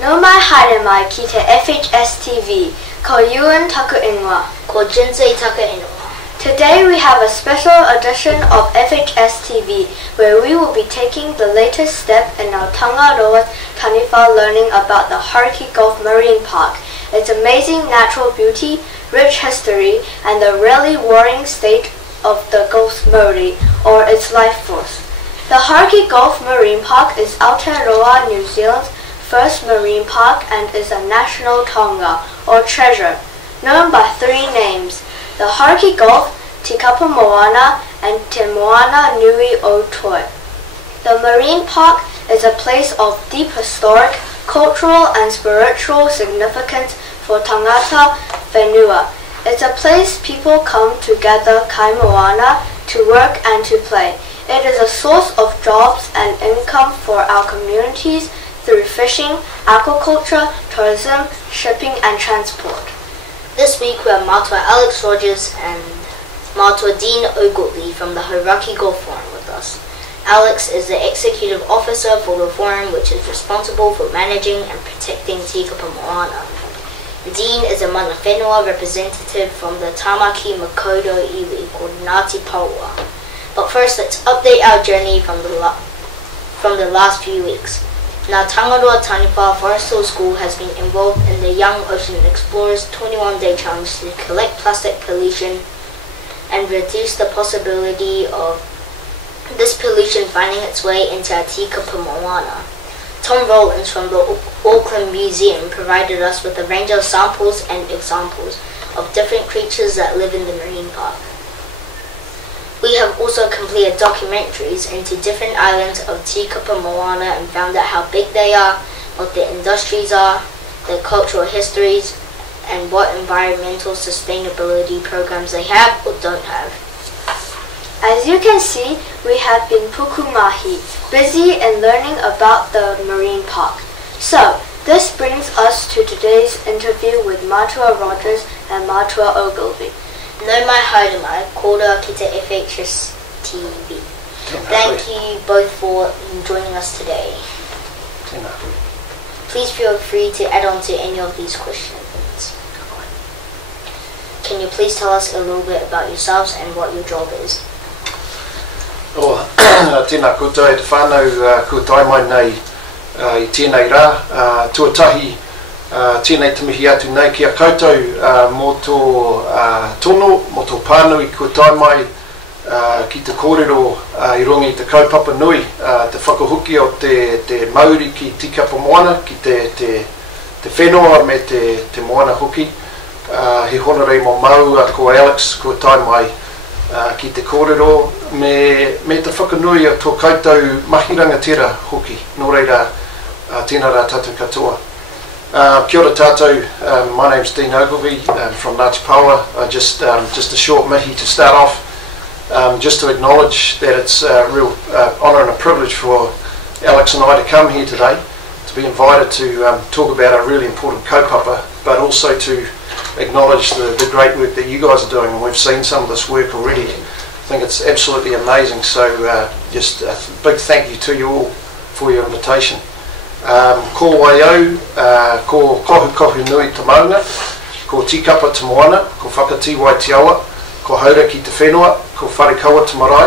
No mai haere mai ki te FHS TV, ko Ewan taku ingoa. Ko Jinsei taku ingoa. Today we have a special edition of FHS TV where we will be taking the latest step in our Tangaroa Taniwha learning about the Hauraki Gulf Marine Park, its amazing natural beauty, rich history, and the really worrying state of the Gulf's Maori, or its life force. The Hauraki Gulf Marine Park is Aotearoa, New Zealand's first marine park and is a national tonga, or treasure, known by three names: the Hauraki Gulf, Te Kapa Moana, and Te Moana Nui o Toi. The marine park is a place of deep historic, cultural and spiritual significance for tangata whenua. It's a place people come together kai moana to work and to play. It is a source of jobs and income for our communities through fishing, aquaculture, tourism, shipping and transport. This week we have Matua Alex Rogers and Matua Dean Ogilvie from the Hauraki Gulf Forum with us. Alex is the Executive Officer for the Forum, which is responsible for managing and protecting Te Kapa Moana. Dean is a mana whenua representative from the Tamaki Makaurau iwi called Ngāti Paua. But first, let's update our journey from the last few weeks. Now, Tangaroa Taniwha Forrest School has been involved in the Young Ocean Explorers 21-day challenge to collect plastic pollution and reduce the possibility of this pollution finding its way into our Te Kapa Moana. Tom Rollins from the Auckland Museum provided us with a range of samples and examples of different creatures that live in the marine park. We have also completed documentaries into different islands of Te Kapa Moana and found out how big they are, what their industries are, their cultural histories, and what environmental sustainability programs they have or don't have. As you can see, we have been pukumahi, busy in learning about the marine park. So, this brings us to today's interview with Matua Rogers and Matua Ogilvie. No mai haere mai, kōrua ki te FHS TV. Thank you both for joining us today. Please feel free to add on to any of these questions. Can you please tell us a little bit about yourselves and what your job is? Tēnā koutou e te whānau koutai mai nei I tēnei rā, tuatahi tēnei te mihi atu nei ki a koutou mō tō tono, mō tō pānui koutai mai ki te kōrero I rungi te kaupapa nui, te whakahuki o te Maori ki Te Kapa Moana, ki te whenua me te moana huki. He honorei mō mau ko Alex koutai mai ki te kōrero me te whakanui o tō koutou mahi rangatira hoki. Nō reira, tēnā rā tātou katoa. Kia ora tātou, my name's Dean Ogilvie from Ngāti Paua. Just a short mihi to start off, just to acknowledge that it's a real honour and a privilege for Alex and I to come here today, to be invited to talk about a really important kaupapa, but also to acknowledge the great work that you guys are doing, and we've seen some of this work already. I think it's absolutely amazing, so just a big thank you to you all for your invitation. Ko waio, ko kohu nui te maunga, ko Te Kapa te Moana, ko whakatiwai te awa, ko Hauraki te whenua, ko wharekaua te marae,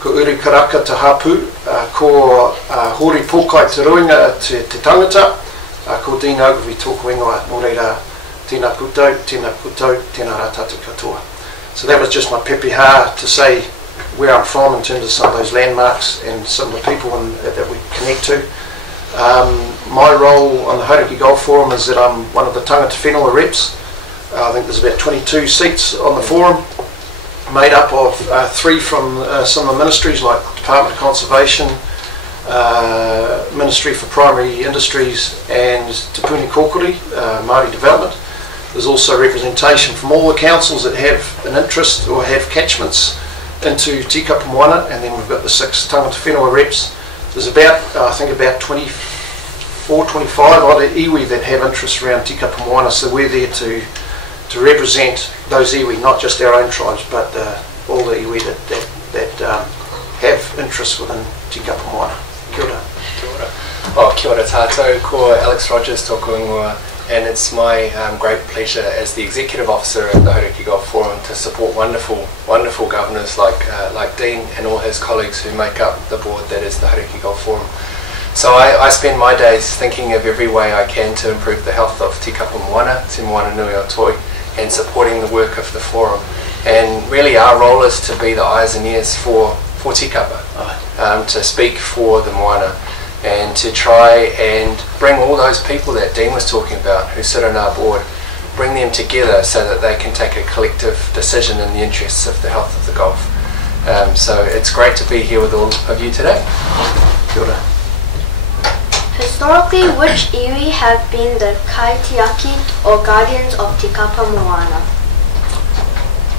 ko uri karaka te hapū, ko hori pōkai te ruinga te tangata, ko Dean Ogilvie tōku ingoa. Nō reira, tēnā koutou, tēnā rā tātou katoa. So that was just my pepe ha to say where I'm from in terms of some of those landmarks and some of the people that we connect to. My role on the Hauraki Gulf Forum is that I'm one of the tangata whenua reps. I think there's about 22 seats on the forum, made up of 3 from some of the ministries like Department of Conservation, Ministry for Primary Industries and Te Puni Kokori, Māori Development. There's also representation from all the councils that have an interest or have catchments into Te Kapa Moana, and then we've got the 6 tangata whenua reps. There's about, I think about 24, 25 odd iwi that have interest around Te Kapa Moana, so we're there to represent those iwi, not just our own tribes, but all the iwi that have interest within Te Kapa Moana. Kia ora. Kia ora. Kia ora tātou, ko Alex Rogers tōku ingoa, and it's my great pleasure as the Executive Officer of the Hauraki Golf Forum to support wonderful governors like Dean and all his colleagues who make up the board that is the Hauraki Golf Forum. So I spend my days thinking of every way I can to improve the health of Tikapa Moana, Te Moana Nui o Toi, and supporting the work of the forum. And really our role is to be the eyes and ears for Tikapa, to speak for the Moana, and to try and bring all those people that Dean was talking about who sit on our board, bring them together so that they can take a collective decision in the interests of the health of the golf. So it's great to be here with all of you today. Kia ora. Historically, which iwi have been the kaitiaki or guardians of Tikapa Moana?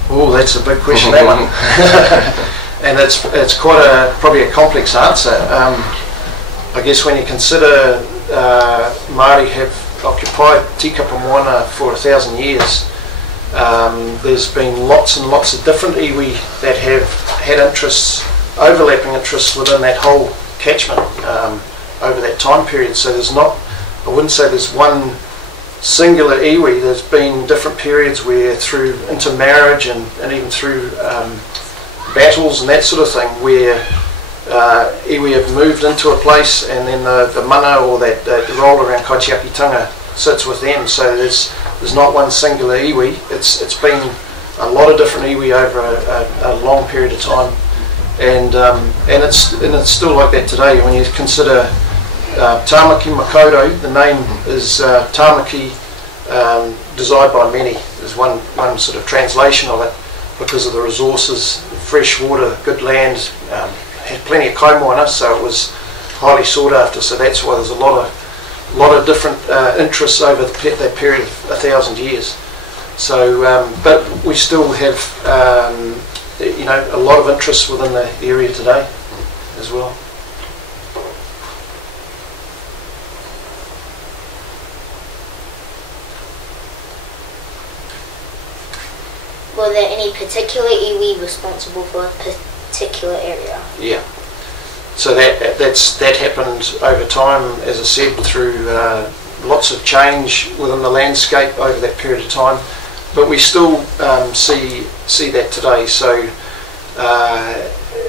Oh, that's a big question, that one. And it's quite probably a complex answer. I guess when you consider Māori have occupied Tikapa Moana for 1,000 years, there's been lots and lots of different iwi that have had interests, overlapping interests within that whole catchment over that time period. So there's not, I wouldn't say there's one singular iwi. There's been different periods where through intermarriage and even through battles and that sort of thing, where iwi have moved into a place and then the mana or that role around kaitiakitanga sits with them. So there's not one singular iwi. It's been a lot of different iwi over a long period of time, and it's still like that today. When you consider Tāmaki Makoto, the name is Tāmaki, desired by many. There's one sort of translation of it because of the resources, fresh water, good land, had plenty of kaimoana, so it was highly sought after. So that's why there's a lot of different interests over that period of 1,000 years. So, but we still have a lot of interest within the area today as well. Were there any particular iwi responsible for a particular area? Yeah. So that happened over time, as I said, through lots of change within the landscape over that period of time. But we still see that today. So,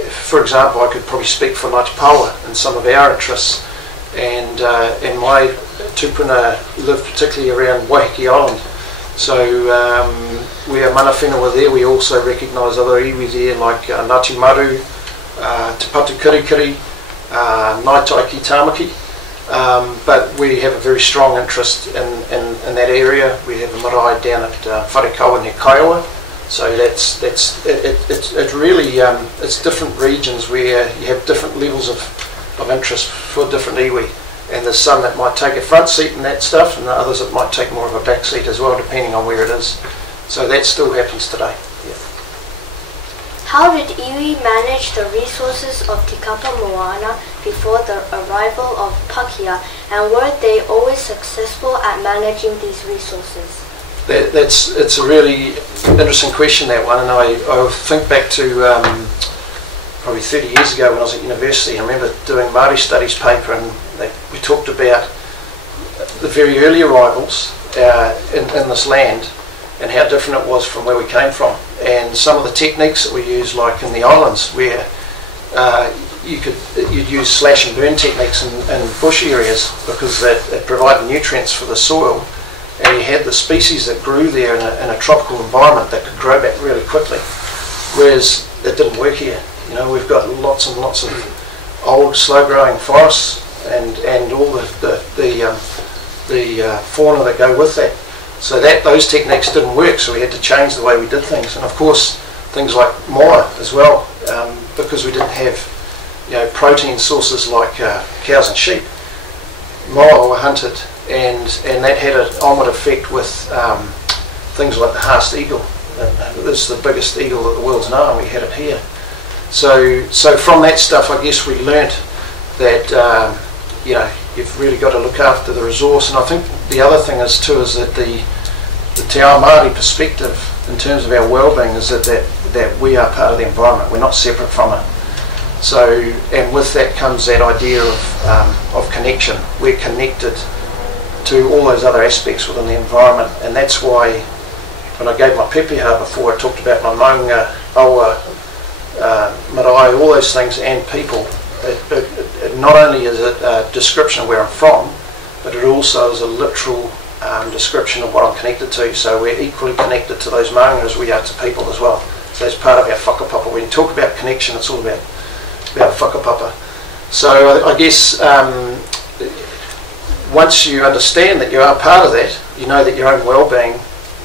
for example, I could probably speak for Ngāti Paua and some of our interests, and my tupuna live particularly around Waiheke Island. So we are mana whenua there. We also recognise other iwi there like Ngāti Maru, Te Patu Kirikiri, Naitaiki Tāmaki, but we have a very strong interest in that area. We have a marae down at Wharekawa near Kaiwa, so it's really it's different regions where you have different levels of interest for different iwi. And there's some that might take a front seat in that stuff, and the others that might take more of a back seat as well, depending on where it is. So that still happens today. Yeah. How did iwi manage the resources of Tikapa Moana before the arrival of Pakia, and were they always successful at managing these resources? It's a really interesting question, that one, and I think back to probably 30 years ago when I was at university. I remember doing Māori studies paper, and we talked about the very early arrivals in this land and how different it was from where we came from, and some of the techniques that we use, like in the islands where you'd use slash and burn techniques in bush areas because it provided nutrients for the soil, and you had the species that grew there in a tropical environment that could grow back really quickly, whereas it didn't work here. You know, we've got lots and lots of old slow-growing forests and all the fauna that go with that. So those techniques didn't work, so we had to change the way we did things. And of course, things like moa as well, because we didn't have protein sources like cows and sheep. Moa were hunted, and that had an onward effect with things like the Haast eagle. This is the biggest eagle that the world's known. We had it here. So from that stuff, I guess we learnt that you've really got to look after the resource. And I think the other thing is that the Te Ao Māori perspective in terms of our well-being is that we are part of the environment. We're not separate from it. So, and with that comes that idea of connection. We're connected to all those other aspects within the environment, and that's why when I gave my pepeha before, I talked about my maunga, aua, marae, all those things, and people. It not only is it a description of where I'm from, but it also is a literal description of what I'm connected to. So we're equally connected to those maunga as we are to people as well. So that's part of our whakapapa. When you talk about connection, it's all about whakapapa. So I guess once you understand that you are part of that, you know that your own well-being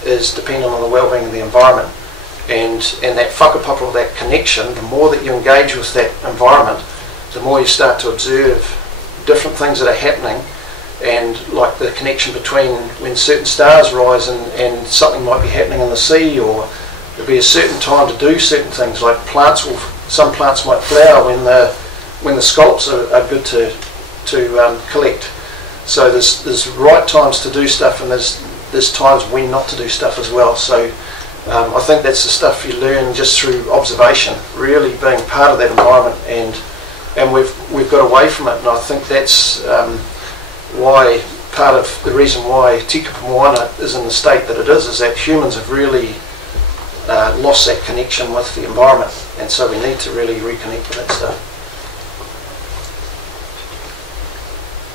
is dependent on the well-being of the environment. And that whakapapa, or that connection, the more that you engage with that environment, the more you start to observe different things that are happening, and like the connection between when certain stars rise and something might be happening in the sea, or there'll be a certain time to do certain things, like some plants might flower when the scallops are good to collect. So there's right times to do stuff, and there's times when not to do stuff as well. So I think that's the stuff you learn just through observation, really being part of that environment, and we've got away from it. And I think that's why part of the reason why Tikapa Moana is in the state that it is that humans have really lost that connection with the environment, and so we need to really reconnect with that stuff.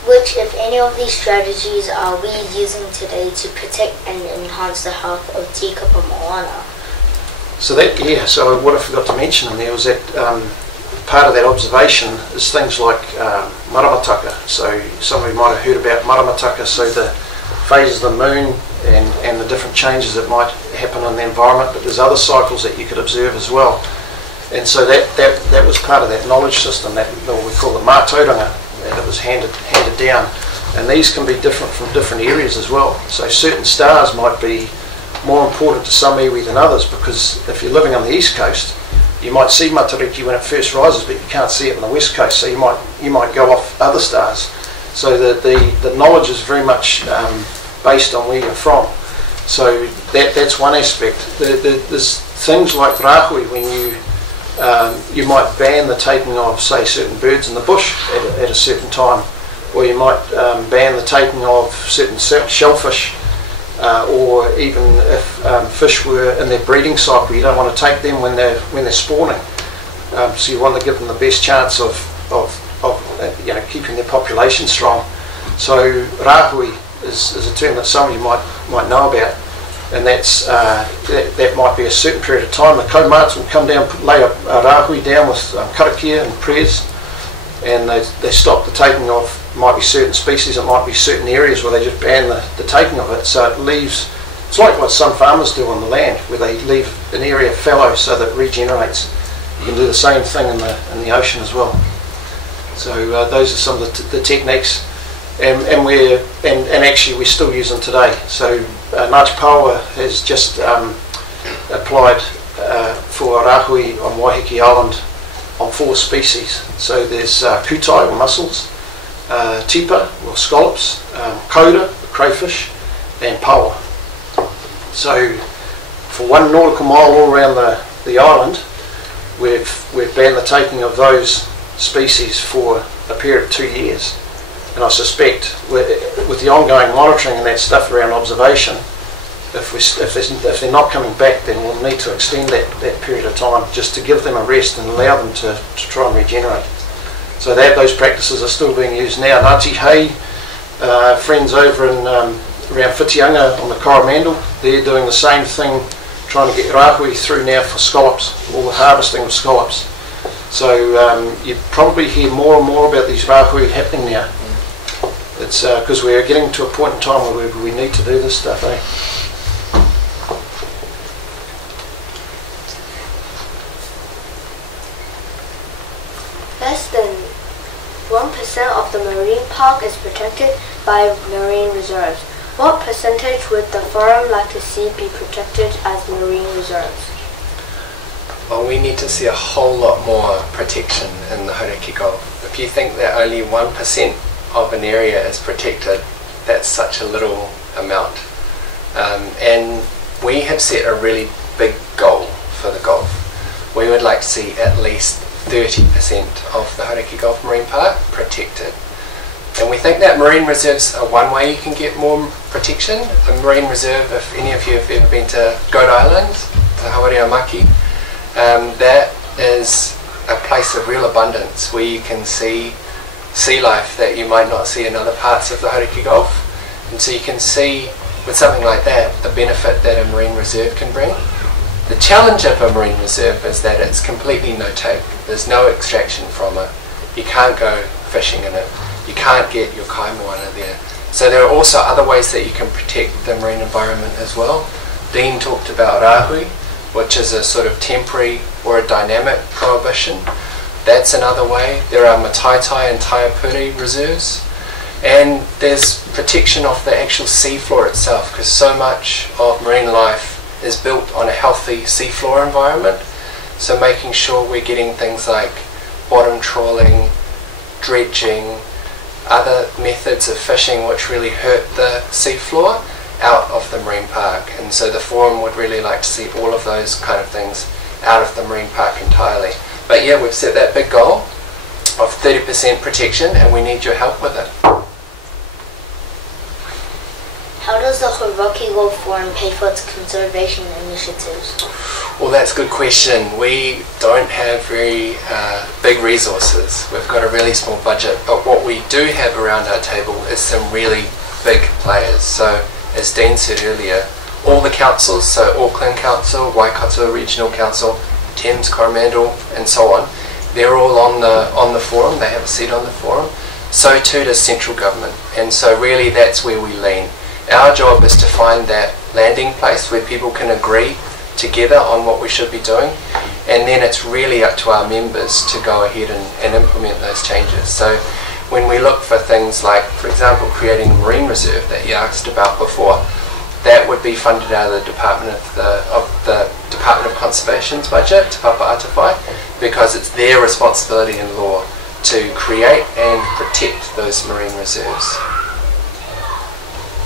Which, if any of these strategies, are we using today to protect and enhance the health of Tikapa Moana? So so what I forgot to mention in there was that part of that observation is things like maramataka. So some of you might have heard about maramataka, so the phases of the moon and the different changes that might happen in the environment, but there's other cycles that you could observe as well. And so that was part of that knowledge system, that what we call the mātauranga, that was handed down. And these can be different from different areas as well. So certain stars might be more important to some iwi than others, because if you're living on the east coast, you might see Matariki when it first rises, but you can't see it on the west coast, so you might go off other stars. So the knowledge is very much based on where you're from. So that's one aspect. There's things like rahui, when you might ban the taking of, say, certain birds in the bush at a certain time, or you might ban the taking of certain shellfish, or even if fish were in their breeding cycle, you don't want to take them when they're spawning. So you want to give them the best chance of keeping their population strong. So rahui is a term that some of you might know about, and that's that might be a certain period of time. The kaumats will come down, lay a rahui down with karakia and prayers, and they stop the taking of, might be certain species, it might be certain areas where they just ban the taking of it. So it leaves, it's like what some farmers do on the land, where they leave an area fallow so that it regenerates. You can do the same thing in the ocean as well. So those are some of the techniques, and actually we still use them today. So Ngāti Paua has just applied for rahui on Waiheke Island on 4 species. So there's kutai, or mussels, tipa, or scallops, koura, the crayfish, and paua. So for 1 nautical mile all around the island, we've banned the taking of those species for a period of 2 years. And I suspect with the ongoing monitoring and that stuff around observation, if they're not coming back, then we'll need to extend that period of time just to give them a rest and allow them to try and regenerate. So those practices are still being used now. Ngāti Hei, friends over in around Whitianga on the Coromandel, they're doing the same thing, trying to get rahui through now for scallops, all the harvesting of scallops. So you probably hear more and more about these rahui happening now. It's because we're getting to a point in time where we need to do this stuff, eh? Less than 1% of the marine park is protected by marine reserves. What percentage would the forum like to see be protected as marine reserves? Well, we need to see a whole lot more protection in the Hauraki Gulf. If you think that only 1% of an area is protected, that's such a little amount. And we have set a really big goal for the Gulf. We would like to see at least 30% of the Hauraki Gulf Marine Park protected. And we think that marine reserves are one way you can get more protection. A marine reserve, if any of you have ever been to Goat Island, to Hauraki, that is a place of real abundance where you can see sea life that you might not see in other parts of the Hauraki Gulf. And so you can see with something like that the benefit that a marine reserve can bring. The challenge of a marine reserve is that it's completely no-take. There's no extraction from it. You can't go fishing in it. You can't get your kai moana there. So there are also other ways that you can protect the marine environment as well. Dean talked about rahui, which is a sort of temporary or a dynamic prohibition. That's another way. There are mataitai and taiapuri reserves. And there's protection of the actual seafloor itself, because so much of marine life is built on a healthy seafloor environment. So making sure we're getting things like bottom trawling, dredging, other methods of fishing which really hurt the seafloor out of the marine park. And so the forum would really like to see all of those kind of things out of the marine park entirely. But yeah, we've set that big goal of 30% protection and we need your help with it. How does the Hauraki Gulf Forum pay for its conservation initiatives? Well, that's a good question. We don't have very big resources. We've got a really small budget, but what we do have around our table is some really big players. So, as Dean said earlier, all the councils, so Auckland Council, Waikato Regional Council, Thames, Coromandel, and so on, they're all on the forum. They have a seat on the forum. So too does central government, and so really that's where we lean. Our job is to find that landing place where people can agree together on what we should be doing, and then it's really up to our members to go ahead and implement those changes. So when we look for things like, for example, creating a marine reserve that you asked about before, that would be funded out of the Department of Conservation's budget, Te Papa Atawhai, because it's their responsibility in law to create and protect those marine reserves.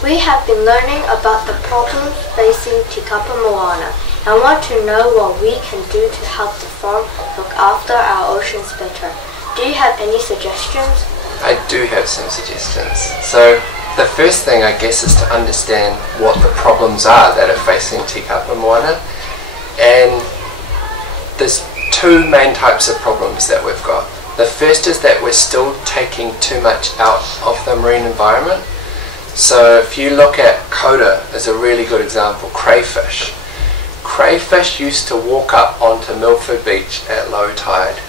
We have been learning about the problems facing Te Kapa Moana and want to know what we can do to help the forum look after our oceans better. Do you have any suggestions? I do have some suggestions. So the first thing, I guess, is to understand what the problems are that are facing Te Kapa Moana. And there's two main types of problems that we've got. The first is that we're still taking too much out of the marine environment. So if you look at Koda as a really good example, crayfish. Crayfish used to walk up onto Milford Beach at low tide.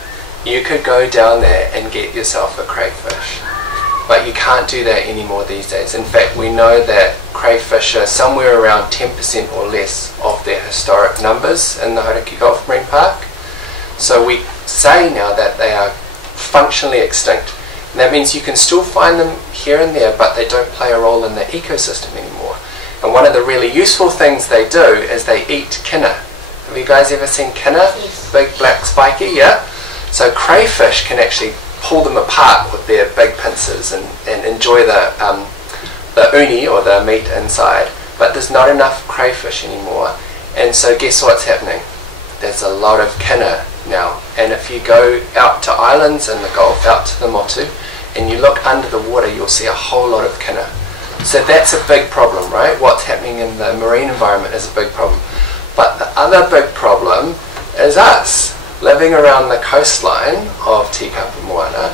You could go down there and get yourself a crayfish. But you can't do that anymore these days. In fact, we know that crayfish are somewhere around 10% or less of their historic numbers in the Hauraki Gulf Marine Park. So we say now that they are functionally extinct. And that means you can still find them here and there, but they don't play a role in the ecosystem anymore. And one of the really useful things they do is they eat kina. Have you guys ever seen kina? Yes. Big black spiky, yeah? So crayfish can actually pull them apart with their big pincers and enjoy the uni or the meat inside. But there's not enough crayfish anymore. And so guess what's happening? There's a lot of kina now. And if you go out to islands in the Gulf, out to the Motu, and you look under the water, you'll see a whole lot of kina. So that's a big problem, right? What's happening in the marine environment is a big problem. But the other big problem is us. Living around the coastline of Te Kapa Moana,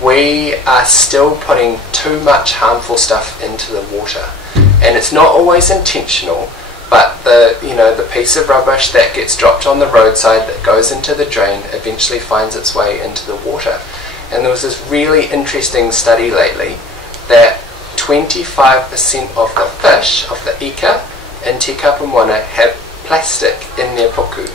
we are still putting too much harmful stuff into the water. And it's not always intentional, but the piece of rubbish that gets dropped on the roadside that goes into the drain eventually finds its way into the water. And there was this really interesting study lately that 25% of the fish, of the ika in Te Kapa Moana, have plastic in their puku.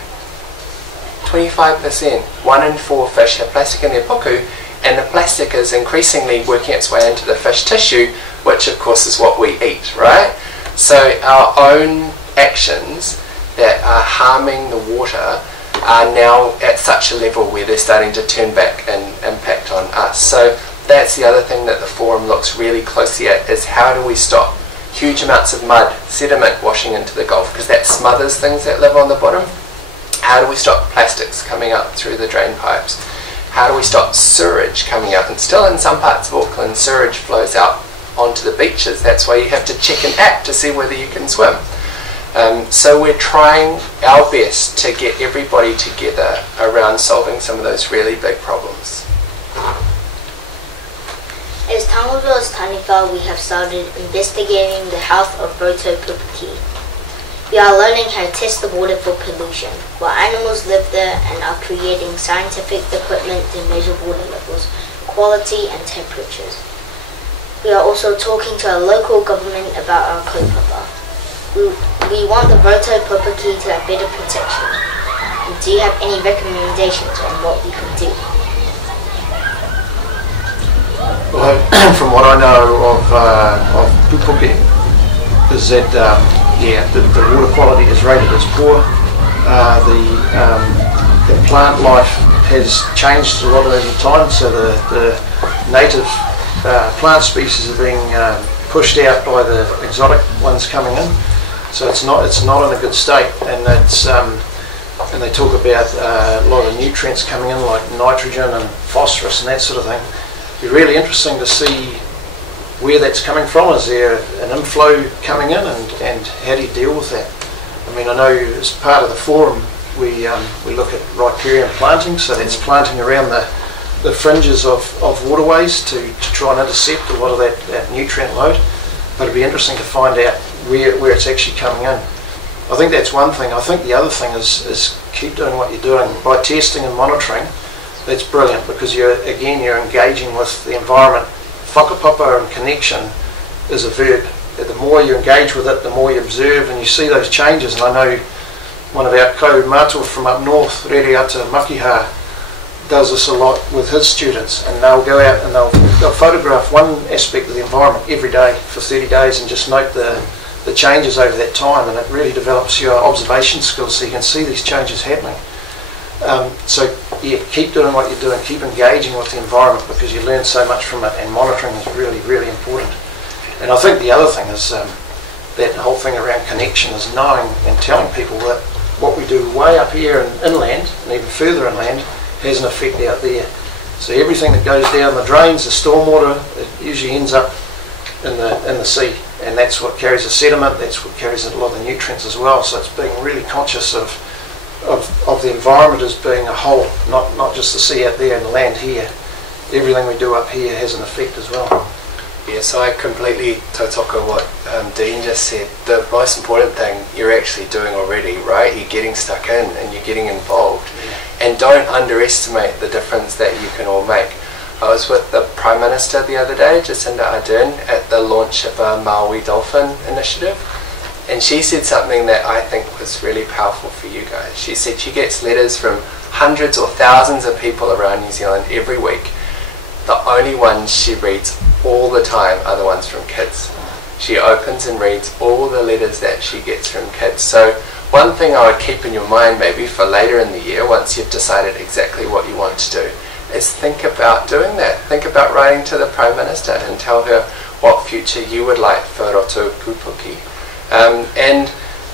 25%, 1 in 4 fish have plastic in their puku, and the plastic is increasingly working its way into the fish tissue, which of course is what we eat, right? So our own actions that are harming the water are now at such a level where they're starting to turn back and impact on us. So that's the other thing that the forum looks really closely at, is how do we stop huge amounts of mud, sediment washing into the Gulf, because that smothers things that live on the bottom. How do we stop plastics coming up through the drain pipes? How do we stop sewage coming out? And still in some parts of Auckland, sewage flows out onto the beaches. That's why you have to check an app to see whether you can swim. So we're trying our best to get everybody together around solving some of those really big problems. As Tangaroa's Taniwha, we have started investigating the health of roto pupuki. We are learning how to test the water for pollution, while animals live there, and are creating scientific equipment to measure water levels, quality and temperatures. We are also talking to our local government about our kaupapa. We want the roto pupuki to have better protection. Do you have any recommendations on what we can do? Well, from what I know of pupuki, is that the water quality is rated as poor. The plant life has changed a lot over time, so the native plant species are being pushed out by the exotic ones coming in. So it's not in a good state, and and they talk about a lot of nutrients coming in, like nitrogen and phosphorus and that sort of thing. It'd be really interesting to see where that's coming from. Is there an inflow coming in, and how do you deal with that? I mean, I know as part of the forum we look at riparian planting, so that's planting around the fringes of waterways to try and intercept a lot of that nutrient load. But it'd be interesting to find out where it's actually coming in. I think that's one thing. I think the other thing is keep doing what you're doing. By testing and monitoring, that's brilliant, because you're engaging with the environment. Whakapapa and connection is a verb. The more you engage with it, the more you observe and you see those changes. And I know one of our ko-mātua from up north, Rereata Makiha, does this a lot with his students, and they'll go out and they'll photograph one aspect of the environment every day for 30 days and just note the changes over that time, and it really develops your observation skills so you can see these changes happening. So yeah, keep doing what you're doing, keep engaging with the environment, because you learn so much from it, and monitoring is really, really important. And I think the other thing is that whole thing around connection is knowing and telling people that what we do way up here and inland, and even further inland, has an effect out there. So everything that goes down the drains, the stormwater, it usually ends up in the sea, and that's what carries the sediment, that's what carries a lot of the nutrients as well. So it's being really conscious of the environment as being a whole, not just the sea out there and the land here. Everything we do up here has an effect as well. Yes, I completely tautoko what Dean just said. The most important thing you're actually doing already, right? You're getting stuck in and you're getting involved. Yeah. And don't underestimate the difference that you can all make. I was with the Prime Minister the other day, Jacinda Ardern, at the launch of a Maui Dolphin initiative. And she said something that I think was really powerful for you guys. She said she gets letters from hundreds or thousands of people around New Zealand every week. The only ones she reads all the time are the ones from kids. She opens and reads all the letters that she gets from kids. So one thing I would keep in your mind maybe for later in the year, once you've decided exactly what you want to do, is think about doing that. Think about writing to the Prime Minister and tell her what future you would like for roto pupuki. And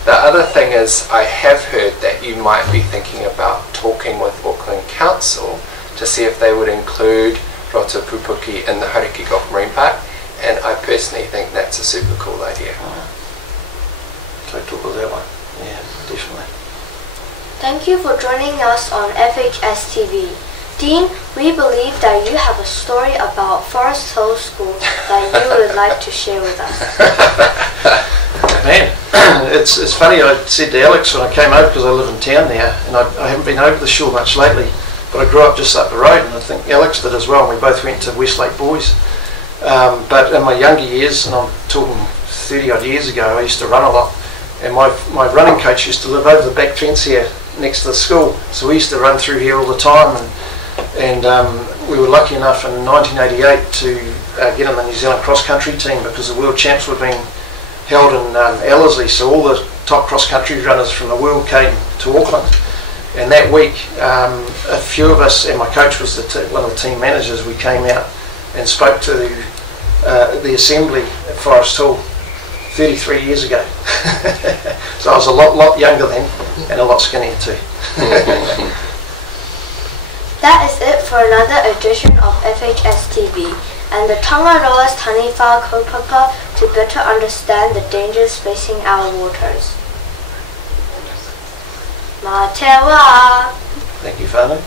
the other thing is, I have heard that you might be thinking about talking with Auckland Council to see if they would include roto pupuki in the Hauraki Golf Marine Park, and I personally think that's a super cool idea. So talk about that one. Yeah, definitely. Thank you for joining us on FHS TV. Dean, we believe that you have a story about Forrest Hill School that you would like to share with us. Man, it's funny, I said to Alex when I came over, because I live in town now, and I haven't been over the shore much lately, but I grew up just up the road, and I think Alex did as well, and we both went to Westlake Boys. But in my younger years, and I'm talking 30 odd years ago, I used to run a lot, and my running coach used to live over the back fence here next to the school, so we used to run through here all the time, and we were lucky enough in 1988 to get in the New Zealand cross-country team, because the World Champs were being held in Ellerslie, so all the top cross-country runners from the world came to Auckland. And that week, a few of us, and my coach was one of the team managers, we came out and spoke to the assembly at Forrest Hill 33 years ago. So I was a lot younger then. and a lot skinnier too. That is it for another edition of FHS TV and the Tangaroa's Taniwha kaupapa to better understand the dangers facing our waters. Mā te wā! Thank you, whānau.